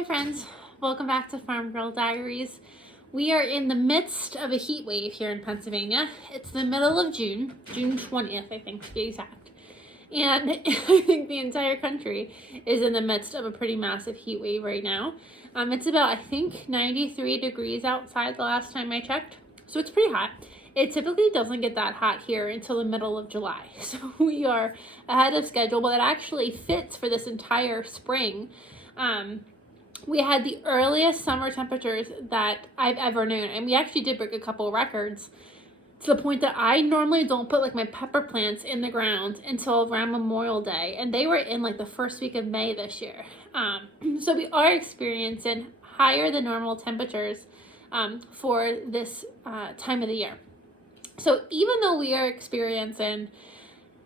Hi friends, welcome back to Farm Girl Diaries. We are in the midst of a heat wave here in Pennsylvania. It's the middle of June, June 20th, I think to be exact. And I think the entire country is in the midst of a pretty massive heat wave right now. It's about, I think, 93 degrees outside the last time I checked. So it's pretty hot. It typically doesn't get that hot here until the middle of July. So we are ahead of schedule, but it actually fits for this entire spring. We had the earliest summer temperatures that I've ever known, and we actually did break a couple of records to the point that I normally don't put like my pepper plants in the ground until around Memorial Day, and they were in like the first week of May this year. So we are experiencing higher than normal temperatures for this time of the year. So even though we are experiencing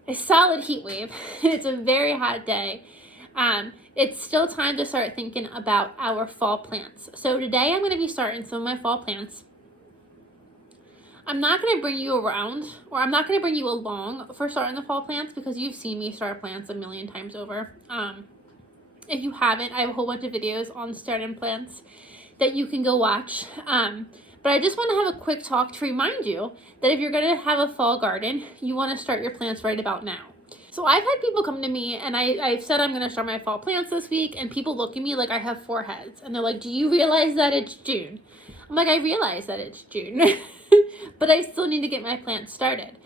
a solid heat wave, it's a very hot day, it's still time to start thinking about our fall plants. So today I'm going to be starting some of my fall plants. I'm not going to bring you around, or I'm not going to bring you along for starting the fall plants because you've seen me start plants a million times over. If you haven't, I have a whole bunch of videos on starting plants that you can go watch. But I just want to have a quick talk to remind you that if you're going to have a fall garden, you want to start your plants right about now. So I've had people come to me and I've said I'm going to start my fall plants this week, and people look at me like I have four heads and they're like, do you realize that it's June? I'm like, I realize that it's June, but I still need to get my plants started.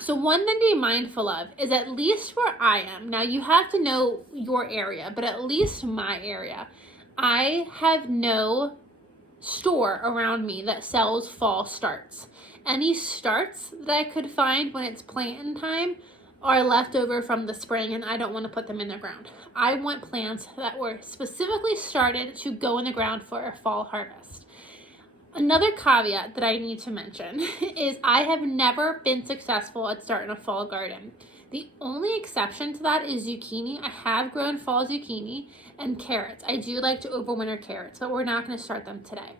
So one thing to be mindful of is at least where I am, now you have to know your area, but at least my area, I have no store around me that sells fall starts. Any starts that I could find when it's planting time are left over from the spring, and I don't want to put them in the ground. I want plants that were specifically started to go in the ground for a fall harvest. Another caveat that I need to mention is I have never been successful at starting a fall garden. The only exception to that is zucchini. I have grown fall zucchini and carrots. I do like to overwinter carrots, but we're not going to start them today.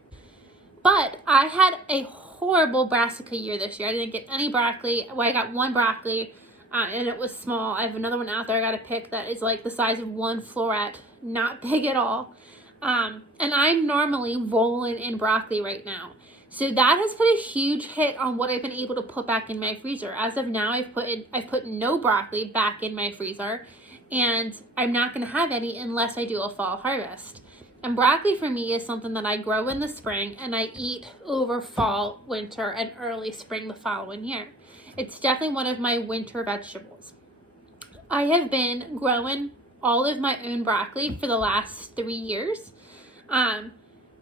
But I had a horrible brassica year this year. I didn't get any broccoli. Well, I got one broccoli. And it was small. I have another one out there I got to pick that is like the size of one floret, not big at all. And I'm normally rolling in broccoli right now. So that has put a huge hit on what I've been able to put back in my freezer. As of now, I've put no broccoli back in my freezer, and I'm not going to have any unless I do a fall harvest. And broccoli for me is something that I grow in the spring and I eat over fall, winter, and early spring the following year. It's definitely one of my winter vegetables. I have been growing all of my own broccoli for the last 3 years.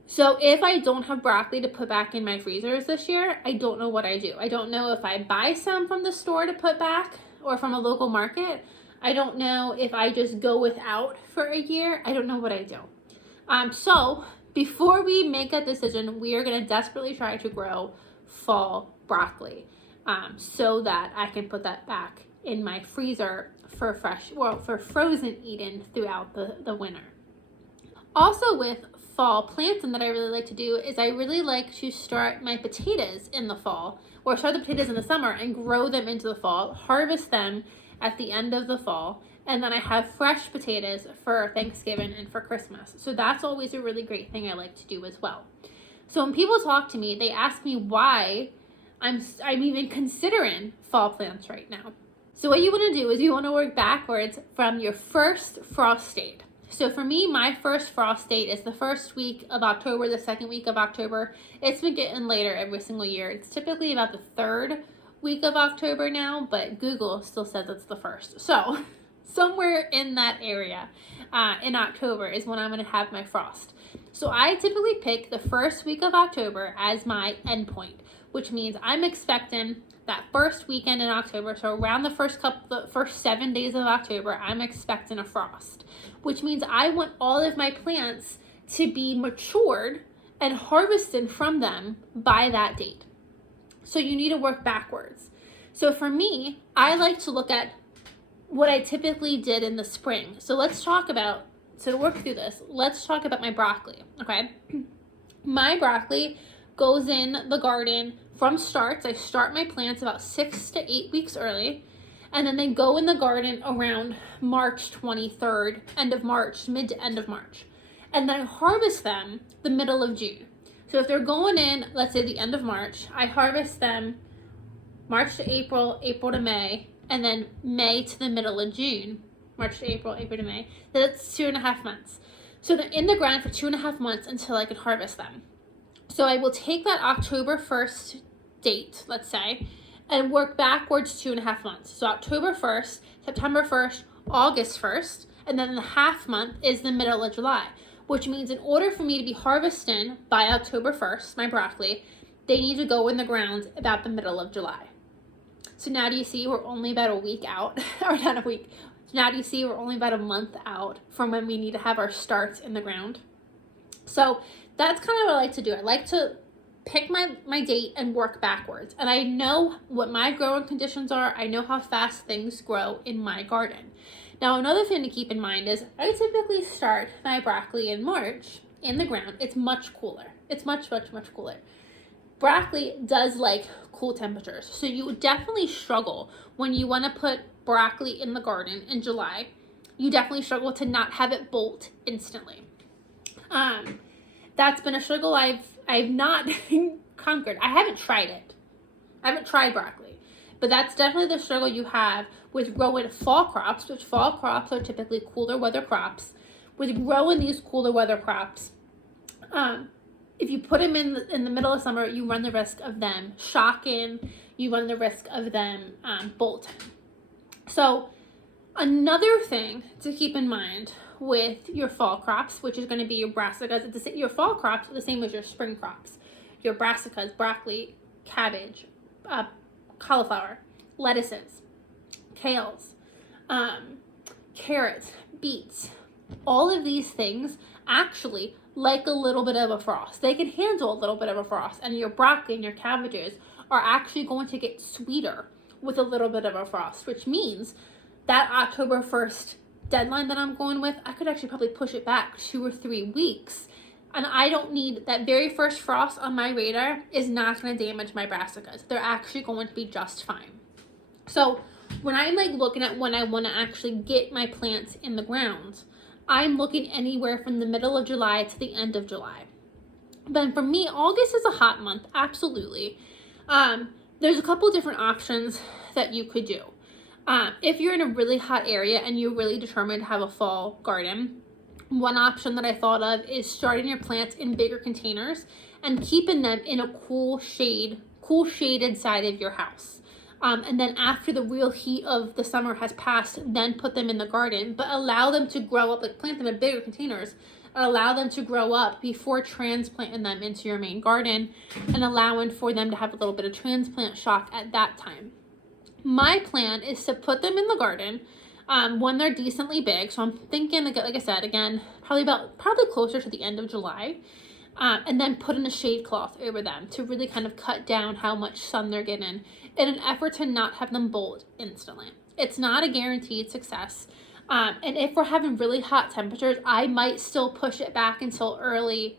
So if I don't have broccoli to put back in my freezers this year, I don't know what I do. I don't know if I buy some from the store to put back or from a local market. I don't know if I just go without for a year. I don't know what I do. So before we make that decision, we are going to desperately try to grow fall broccoli. So that I can put that back in my freezer for frozen eating throughout the winter. Also with fall planting that I really like to do is I really like to start my potatoes in the fall, or start the potatoes in the summer and grow them into the fall, harvest them at the end of the fall, and then I have fresh potatoes for Thanksgiving and for Christmas. So that's always a really great thing I like to do as well. So when people talk to me, they ask me why I'm even considering fall plants right now. So what you want to do is you want to work backwards from your first frost date. So for me, my first frost date is the first week of October, the second week of October. It's been getting later every single year. It's typically about the third week of October now, but Google still says it's the first. So somewhere in that area in October is when I'm going to have my frost. So I typically pick the first week of October as my endpoint, which means I'm expecting that first weekend in October, so around the first 7 days of October, I'm expecting a frost, which means I want all of my plants to be matured and harvested from them by that date. So you need to work backwards. So for me, I like to look at what I typically did in the spring. So let's talk about, to work through this, let's talk about my broccoli, okay? My broccoli goes in the garden from starts. I start my plants about 6 to 8 weeks early, and then they go in the garden around March 23rd, end of March, mid to end of March. and then I harvest them the middle of June. So if they're going in, let's say the end of March, I harvest them March to April, April to May, and then May to the middle of June. March to April, April to May. That's 2.5 months. So they're in the ground for 2.5 months until I can harvest them. So I will take that October 1st date, let's say, and work backwards 2.5 months. So October 1st, September 1st, August 1st, and then the half month is the middle of July, which means in order for me to be harvesting by October 1st, my broccoli, they need to go in the ground about the middle of July. So now do you see we're only about a week out, or not a week. So now do you see we're only about a month out from when we need to have our starts in the ground? So that's kind of what I like to do. I like to pick my date and work backwards. And I know what my growing conditions are. I know how fast things grow in my garden. Now, another thing to keep in mind is I typically start my broccoli in March in the ground. It's much cooler. It's much, much, much cooler. Broccoli does like cool temperatures. So you would definitely struggle when you want to put broccoli in the garden in July. You definitely struggle to not have it bolt instantly. That's been a struggle I've not conquered. I haven't tried it. I haven't tried broccoli. But that's definitely the struggle you have with growing fall crops, which fall crops are typically cooler weather crops. With growing these cooler weather crops, if you put them in the middle of summer, you run the risk of them shocking. You run the risk of them bolting. So another thing to keep in mind with your fall crops, which is going to be your brassicas, your fall crops are the same as your spring crops. Your brassicas, broccoli, cabbage, cauliflower, lettuces, kales, carrots, beets. All of these things actually like a little bit of a frost. They can handle a little bit of a frost, and your broccoli and your cabbages are actually going to get sweeter with a little bit of a frost, which means that October 1st deadline that I'm going with, I could actually probably push it back 2 or 3 weeks. And I don't need that very first frost on my radar is not going to damage my brassicas. They're actually going to be just fine. So when I'm like looking at when I want to actually get my plants in the ground, I'm looking anywhere from the middle of July to the end of July. But for me, August is a hot month, absolutely. There's a couple different options that you could do. If you're in a really hot area and you're really determined to have a fall garden, one option that I thought of is starting your plants in bigger containers and keeping them in a cool shaded side of your house. And then after the real heat of the summer has passed, then put them in the garden, but allow them to grow up, like plant them in bigger containers, and allow them to grow up before transplanting them into your main garden and allowing for them to have a little bit of transplant shock at that time. My plan is to put them in the garden when they're decently big. So I'm thinking, like I said, again, probably closer to the end of July. And then put in a shade cloth over them to really kind of cut down how much sun they're getting in an effort to not have them bolt instantly. It's not a guaranteed success. And if we're having really hot temperatures, I might still push it back until early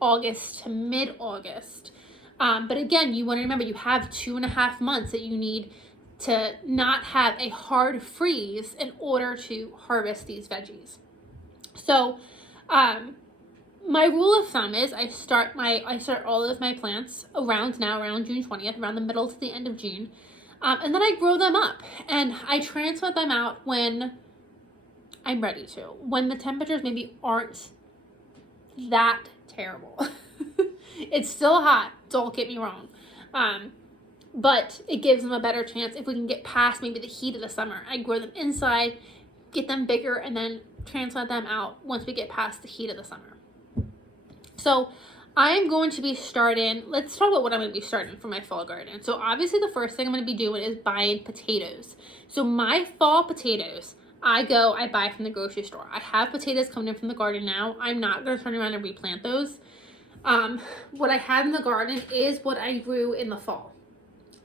August to mid-August. But again, you want to remember you have 2.5 months that you need to not have a hard freeze in order to harvest these veggies. So, my rule of thumb is I start all of my plants around June 20th, around the middle to the end of June. And then I grow them up and I transplant them out when I'm ready to, when the temperatures maybe aren't that terrible. It's still hot, don't get me wrong. But it gives them a better chance if we can get past maybe the heat of the summer. I grow them inside, get them bigger, and then transplant them out once we get past the heat of the summer. So I am going to be starting, let's talk about what I'm going to be starting for my fall garden. So obviously the first thing I'm going to be doing is buying potatoes. So my fall potatoes, I buy from the grocery store. I have potatoes coming in from the garden now. I'm not going to turn around and replant those. What I have in the garden is what I grew in the fall.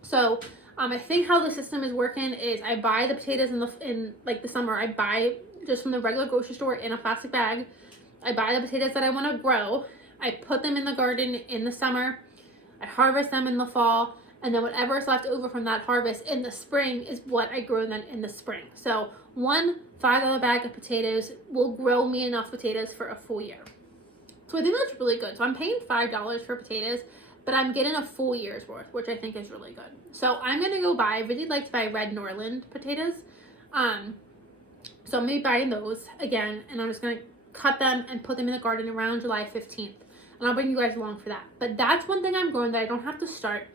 So I think how the system is working is I buy the potatoes in the summer. I buy just from the regular grocery store in a plastic bag. I buy the potatoes that I want to grow. I put them in the garden in the summer. I harvest them in the fall. And then whatever is left over from that harvest in the spring is what I grow then in the spring. So one $5 bag of potatoes will grow me enough potatoes for a full year. So I think that's really good. So I'm paying $5 for potatoes, but I'm getting a full year's worth, which I think is really good. So I'm going to go buy, I really like to buy Red Norland potatoes. So I'm going to be buying those again, and I'm just going to cut them and put them in the garden around July 15th. And I'll bring you guys along for that. But that's one thing I'm growing that I don't have to start.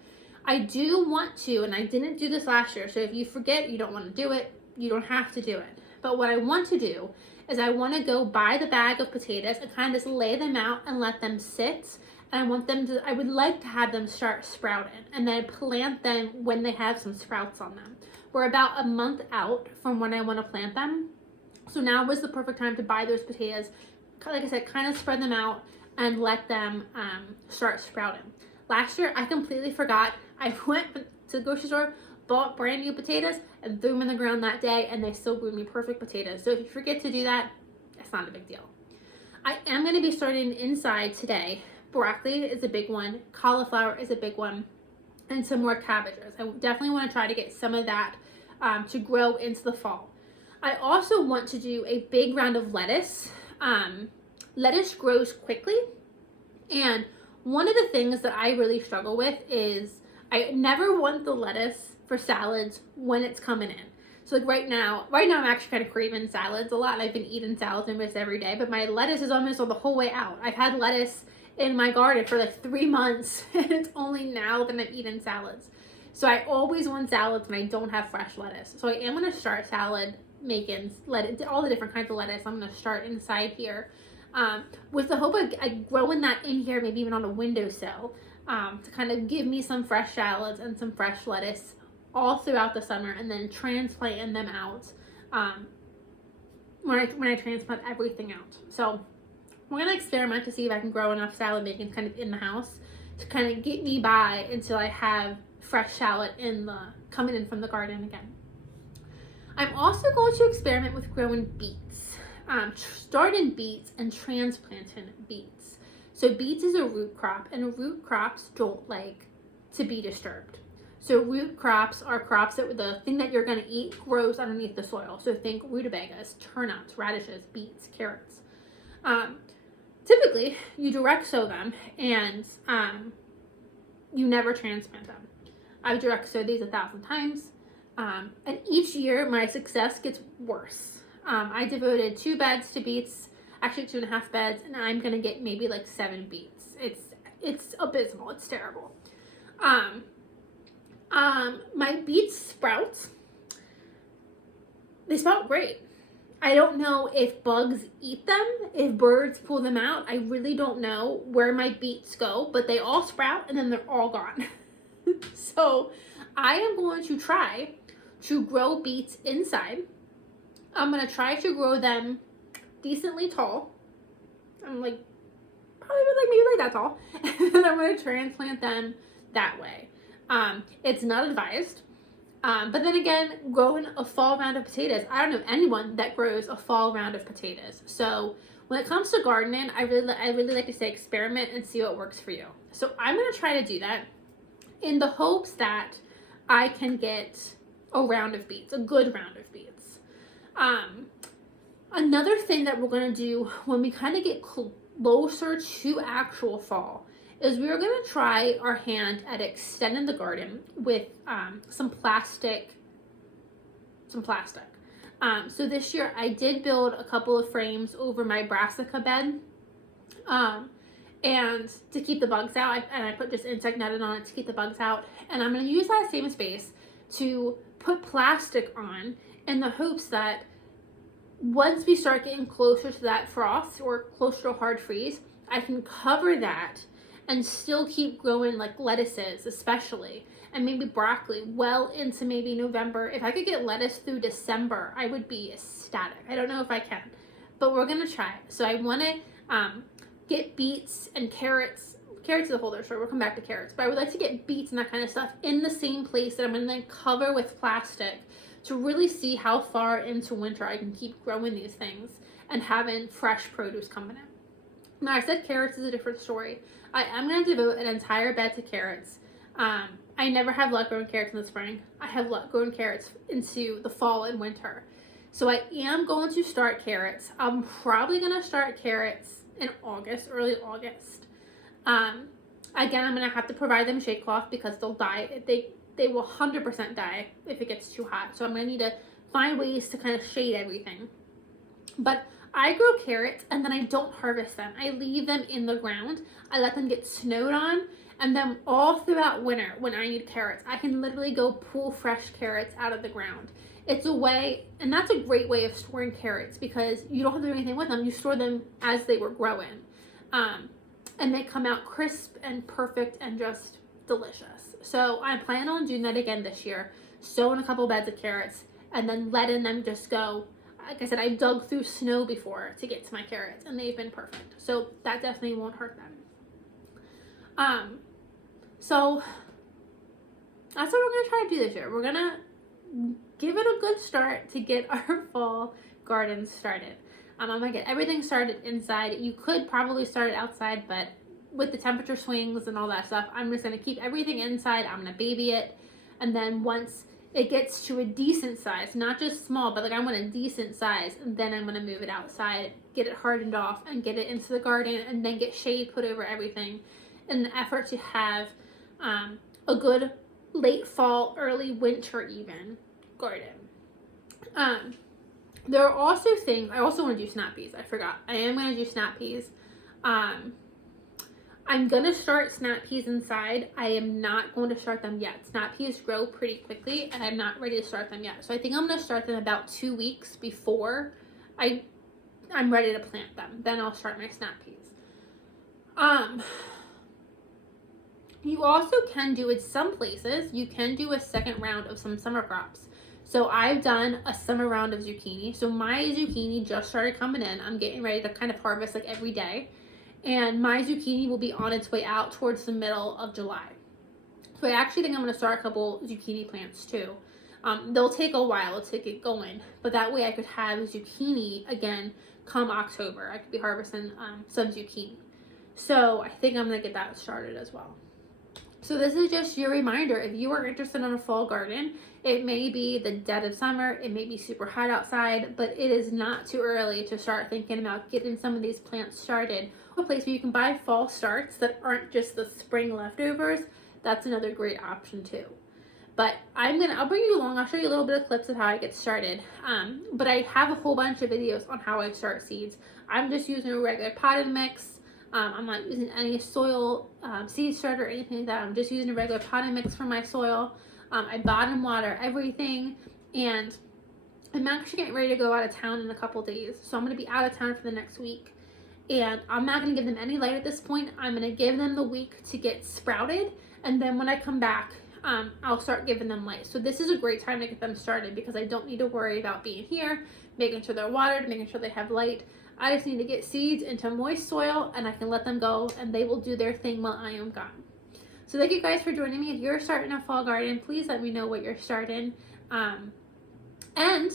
I do want to, and I didn't do this last year, so if you forget, you don't want to do it, you don't have to do it. But what I want to do is I want to go buy the bag of potatoes and kind of just lay them out and let them sit. And I would like to have them start sprouting and then plant them when they have some sprouts on them. We're about a month out from when I want to plant them. So now was the perfect time to buy those potatoes. Like I said, kind of spread them out and let them start sprouting. Last year, I completely forgot. I went to the grocery store, bought brand new potatoes, and threw them in the ground that day, and they still grew me perfect potatoes. So if you forget to do that, it's not a big deal. I am going to be starting inside today. Broccoli is a big one, cauliflower is a big one, and some more cabbages. I definitely want to try to get some of that to grow into the fall. I also want to do a big round of lettuce. Lettuce grows quickly, and one of the things that I really struggle with is I never want the lettuce for salads when it's coming in. So like right now I'm actually kind of craving salads a lot, and I've been eating salads almost every day, but my lettuce is almost on the whole way out. I've had lettuce in my garden for like 3 months, and it's only now that I'm eating salads. So I always want salads when I don't have fresh lettuce. So I am going to start salad making all the different kinds of lettuce. I'm going to start inside here with the hope of growing that in here, maybe even on a windowsill, to kind of give me some fresh salads and some fresh lettuce all throughout the summer, and then transplanting them out when I transplant everything out. So we're going to experiment to see if I can grow enough salad making kind of in the house to kind of get me by until I have fresh salad coming in from the garden again. I'm also going to experiment with growing beets, starting beets and transplanting beets. So beets is a root crop, and root crops don't like to be disturbed. So root crops are crops that the thing that you're going to eat grows underneath the soil. So think rutabagas, turnips, radishes, beets, carrots. Typically, you direct sow them, and you never transplant them. I've direct sowed these 1,000 times, and each year my success gets worse. I devoted 2 beds to beets, actually 2.5 beds, and I'm gonna get maybe like 7 beets. It's abysmal. It's terrible. My beets sprouts. They sprout great. I don't know if bugs eat them, if birds pull them out. I really don't know where my beets go, but they all sprout and then they're all gone. So I am going to try to grow beets inside. I'm going to try to grow them decently tall. I'm like, probably like maybe like that tall. And then I'm going to transplant them that way. It's not advised. But then again, growing a fall round of potatoes, I don't know anyone that grows a fall round of potatoes. So when it comes to gardening, I really like to say experiment and see what works for you. So I'm going to try to do that in the hopes that I can get a round of beets, a good round of beets. Another thing that we're going to do when we kind of get closer to actual fall is we are going to try our hand at extending the garden with some plastic. So this year I did build a couple of frames over my brassica bed, and to keep the bugs out, I put just insect netting on it to keep the bugs out. And I'm going to use that same space to put plastic on in the hopes that once we start getting closer to that frost or closer to a hard freeze, I can cover that and still keep growing like lettuces especially, and maybe broccoli well into maybe November. If I could get lettuce through December, I would be ecstatic. I don't know if I can, but we're gonna try it. So I want to get beets and carrots. Carrots is a whole other story. We'll come back to carrots, but I would like to get beets and that kind of stuff in the same place that I'm gonna then cover with plastic to really see how far into winter I can keep growing these things and having fresh produce coming in. Now, I said carrots is a different story. I am going to devote an entire bed to carrots. I never have luck growing carrots in the spring. I have luck growing carrots into the fall and winter. So I am going to start carrots. I'm probably going to start carrots in August, early August. Again, I'm going to have to provide them shade cloth because they'll die. They will 100% die if it gets too hot. So I'm going to need to find ways to kind of shade everything. But I grow carrots and then I don't harvest them. I leave them in the ground. I let them get snowed on. And then all throughout winter, when I need carrots, I can literally go pull fresh carrots out of the ground. It's a way, and that's a great way of storing carrots because you don't have to do anything with them. You store them as they were growing. And they come out crisp and perfect and just delicious. So I plan on doing that again this year. Sowing a couple beds of carrots and then letting them just go. Like I said, I've dug through snow before to get to my carrots and they've been perfect. So that definitely won't hurt them. So that's what we're going to try to do this year. We're going to give it a good start to get our fall garden started. I'm going to get everything started inside. You could probably start it outside, but with the temperature swings and all that stuff, I'm just going to keep everything inside. I'm going to baby it. And then once it gets to a decent size, not just small, but like I want a decent size, and then I'm going to move it outside, get it hardened off, and get it into the garden, and then get shade put over everything in the effort to have a good late fall, early winter even garden. There are also things, I also want to do snap peas. I forgot. I am going to do snap peas. I'm going to start snap peas inside. I am not going to start them yet. Snap peas grow pretty quickly and I'm not ready to start them yet. So I think I'm going to start them about 2 weeks before I'm ready to plant them. Then I'll start my snap peas. You also can do it some places. You can do a second round of some summer crops. So I've done a summer round of zucchini. So my zucchini just started coming in. I'm getting ready to kind of harvest like every day. And my zucchini will be on its way out towards the middle of July. So I actually think I'm going to start a couple zucchini plants too. They'll take a while to get going, but that way I could have zucchini again come October. I could be harvesting some zucchini. So I think I'm going to get that started as well. So this is just your reminder, if you are interested in a fall garden, it may be the dead of summer, it may be super hot outside, but it is not too early to start thinking about getting some of these plants started. A place where you can buy fall starts that aren't just the spring leftovers, that's another great option too. But I'll bring you along, I'll show you a little bit of clips of how I get started. But I have a whole bunch of videos on how I start seeds. I'm just using a regular potted mix. I'm not using any soil seed starter or anything like that. I'm just using a regular potting mix for my soil. I bottom water everything, and I'm actually getting ready to go out of town in a couple days. So I'm going to be out of town for the next week, and I'm not going to give them any light at this point. I'm going to give them the week to get sprouted, and then when I come back, I'll start giving them light. So this is a great time to get them started because I don't need to worry about being here, making sure they're watered, making sure they have light. I just need to get seeds into moist soil and I can let them go and they will do their thing while I am gone. So thank you guys for joining me. If you're starting a fall garden, please let me know what you're starting. And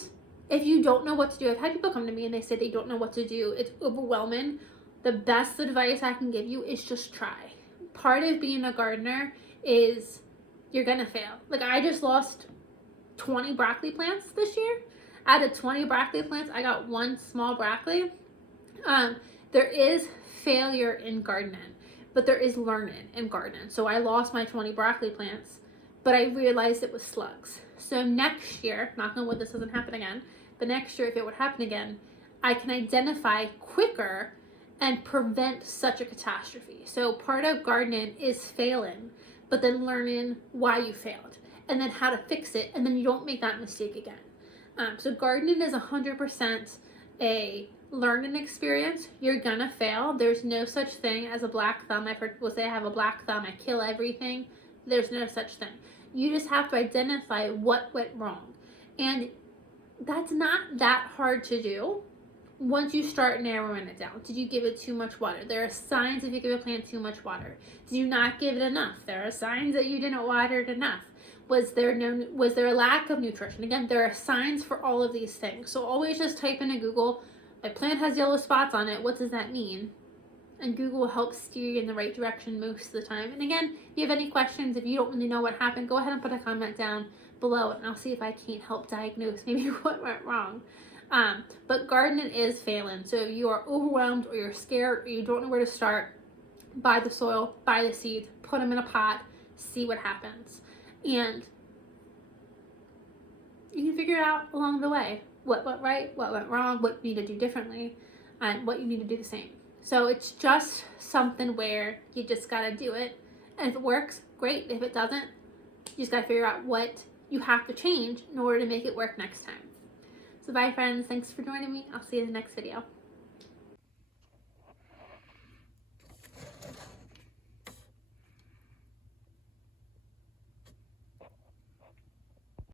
if you don't know what to do, I've had people come to me and they say they don't know what to do. It's overwhelming. The best advice I can give you is just try. Part of being a gardener is you're gonna fail. Like I just lost 20 broccoli plants this year. Out of 20 broccoli plants, I got one small broccoli. There is failure in gardening, but there is learning in gardening. So I lost my 20 broccoli plants, but I realized it was slugs. So next year, knock on wood, this doesn't happen again, but next year, if it would happen again, I can identify quicker and prevent such a catastrophe. So part of gardening is failing, but then learning why you failed and then how to fix it, and then you don't make that mistake again. So gardening is 100% a learning experience. You're gonna fail. There's no such thing as a black thumb. I've heard people say I have a black thumb, I kill everything. There's no such thing. You just have to identify what went wrong. And that's not that hard to do once you start narrowing it down. Did you give it too much water? There are signs if you give a plant too much water. Did you not give it enough? There are signs that you didn't water it enough. Was there a lack of nutrition? Again, there are signs for all of these things. So always just type into Google, my plant has yellow spots on it, what does that mean? And Google will help steer you in the right direction most of the time. And again, if you have any questions, if you don't really know what happened, go ahead and put a comment down below and I'll see if I can't help diagnose maybe what went wrong. But gardening is failing. So if you are overwhelmed or you're scared or you don't know where to start, buy the soil, buy the seeds, put them in a pot, see what happens. And you can figure it out along the way. What went right, what went wrong, what you need to do differently, and what you need to do the same. So it's just something where you just gotta do it. And if it works, great. If it doesn't, you just gotta figure out what you have to change in order to make it work next time. So bye friends, thanks for joining me. I'll see you in the next video.